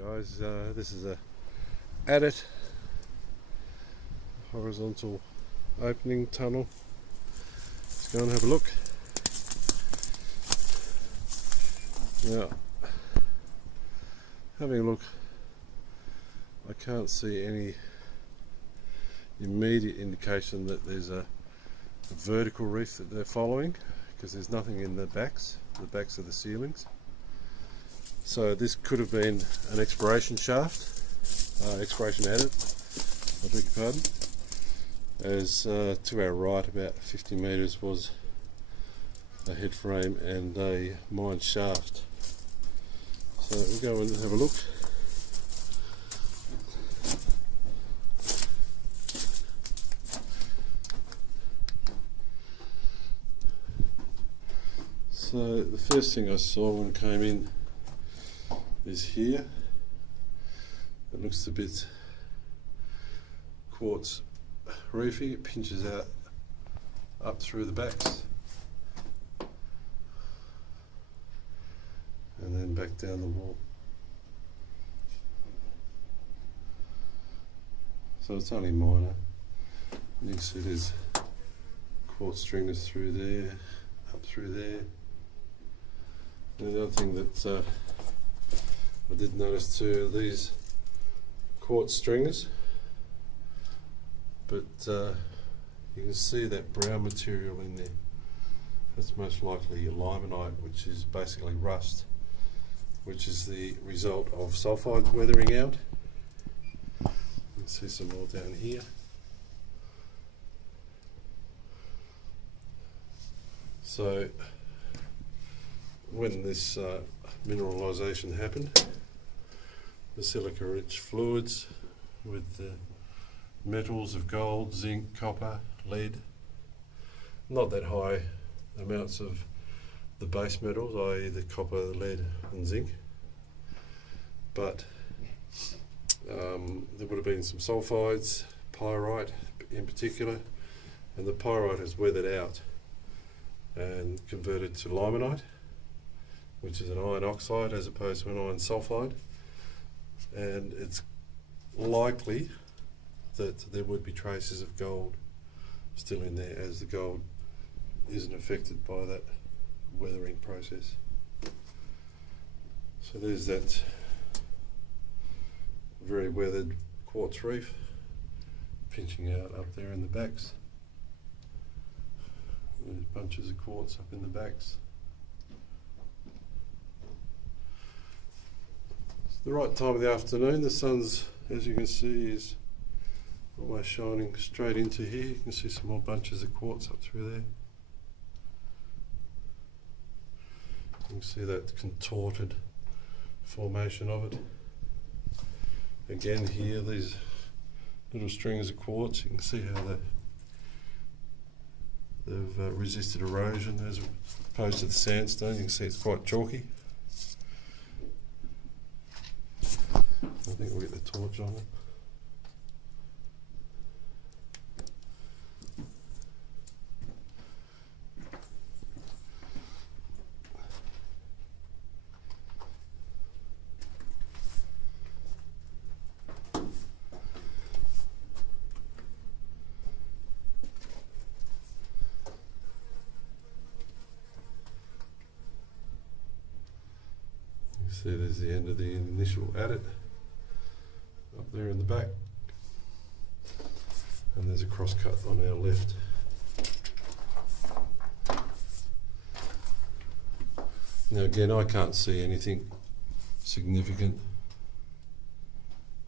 Guys, this is a Adit horizontal opening tunnel. Let's go and have a look. Now, having a look, I can't see any immediate indication that there's a vertical reef that they're following, because there's nothing in the backs of the ceilings. So this could have been an exploration shaft, exploration adit, I beg your pardon, as to our right about 50 metres was a head frame and a mine shaft. So we'll go and have a look. So the first thing I saw when I came in is here. It looks a bit quartz reefy. It pinches out up through the backs and then back down the wall. So it's only minor. You can see there's quartz stringers through there, up through there. And the other thing that I did notice too, these quartz stringers, but you can see that brown material in there. That's most likely your limonite, which is basically rust, which is the result of sulphide weathering out. You can see some more down here. So when this mineralisation happened, the silica-rich fluids with the metals of gold, zinc, copper, lead, not that high amounts of the base metals, i.e. the copper, lead and zinc, but there would have been some sulphides, pyrite in particular, and the pyrite has weathered out and converted to limonite, which is an iron oxide as opposed to an iron sulphide, and it's likely that there would be traces of gold still in there, as the gold isn't affected by that weathering process. So there's that very weathered quartz reef pinching out up there in the backs. There's bunches of quartz up in the backs. It's the right time of the afternoon. The sun's, as you can see, is almost shining straight into here. You can see some more bunches of quartz up through there. You can see that contorted formation of it. Again here, these little strings of quartz, you can see how they've resisted erosion as opposed to the sandstone. You can see it's quite chalky. I think we'll get the torch on it. See, there's the end of the initial adit up there in the back, and there's a cross cut on our left. Now again, I can't see anything significant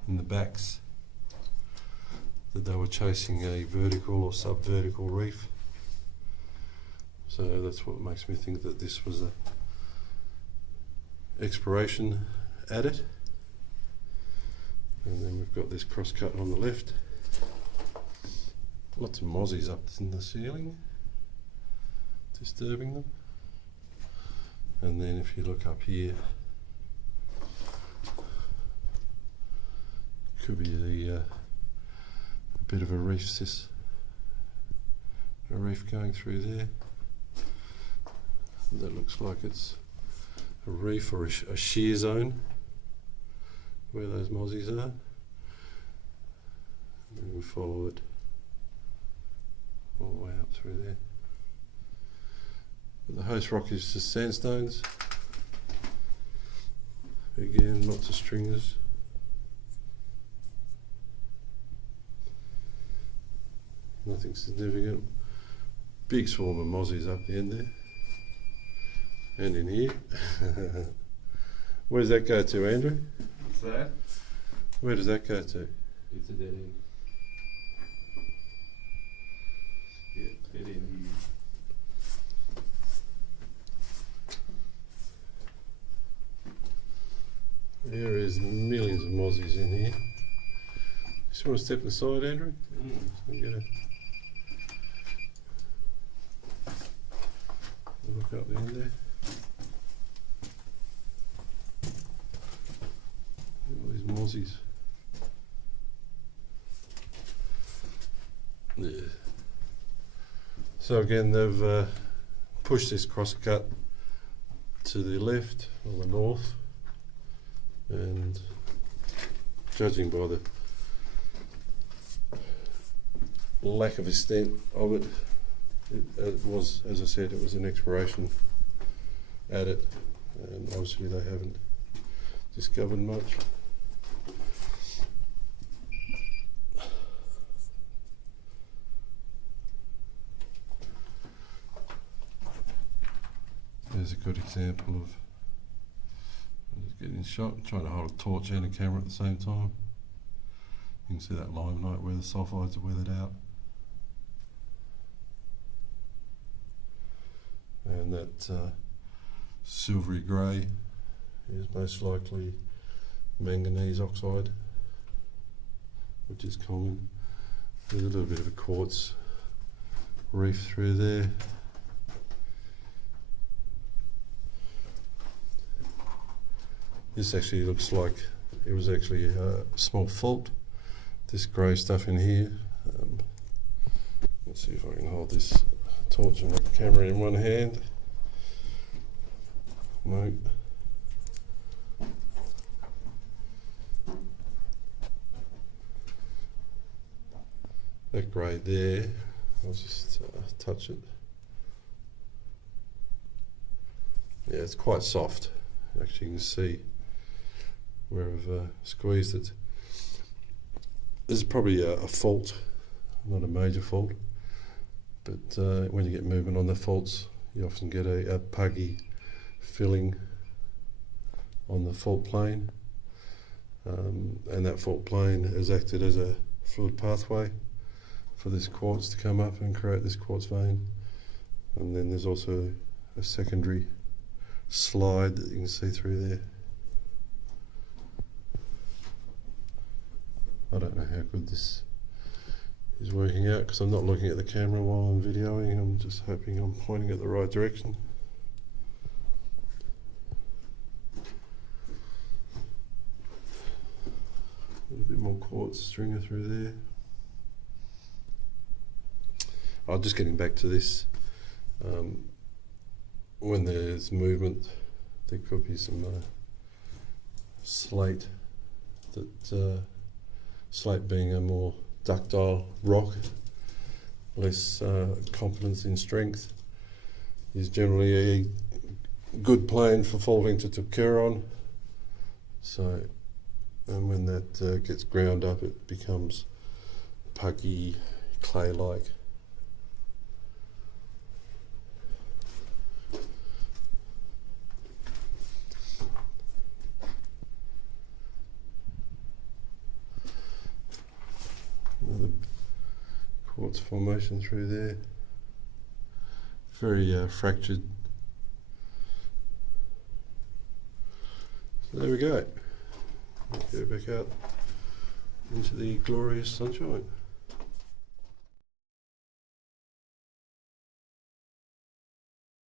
in the backs that they were chasing a vertical or sub-vertical reef, so that's what makes me think that this was a exploration adit. And then we've got this cross cut on the left. Lots of mozzies up in the ceiling, disturbing them. And then if you look up here, could be a bit of a reef going through there. That looks like it's a reef or a shear zone, where those mozzies are. And we follow it all the way up through there. But the host rock is just sandstones. Again, lots of stringers. Nothing significant. Big swarm of mozzies up the end there. And in here. Where does that go to, Andrew? What's that? Where does that go to? It's a dead end. Yeah, dead end here. There is millions of mozzies in here. Just want to step aside, Andrew? So get a look up the end there. Look at all these mozzies. Yeah. So again, they've pushed this crosscut to the left or the north, and judging by the lack of extent of it, it was, as I said, it was an exploration adit, and obviously they haven't discovered much. There's a good example of just getting shot, trying to hold a torch and a camera at the same time. You can see that limonite where the sulphides are weathered out. And that silvery grey is most likely manganese oxide, which is common. There's a little bit of a quartz reef through there. This actually looks like it was actually a small fault. This grey stuff in here. Let's see if I can hold this torch and the camera in one hand. No. That grey there, I'll just touch it. Yeah, it's quite soft. Actually, you can see where I've squeezed it. This is probably a fault, not a major fault, but when you get movement on the faults, you often get a puggy filling on the fault plane, and that fault plane has acted as a fluid pathway for this quartz to come up and create this quartz vein. And then there's also a secondary slide that you can see through there. I don't know how good this is working out because I'm not looking at the camera while I'm videoing. I'm just hoping I'm pointing at the right direction. A little bit more quartz stringer through there. Oh, just getting back to this. When there's movement, there could be some slate. Slate being a more ductile rock, less competence in strength, is generally a good plane for faulting to occur on. So, and when that gets ground up, it becomes puggy, clay-like. Another quartz formation through there, very fractured. So there we go. Let's go back out into the glorious sunshine.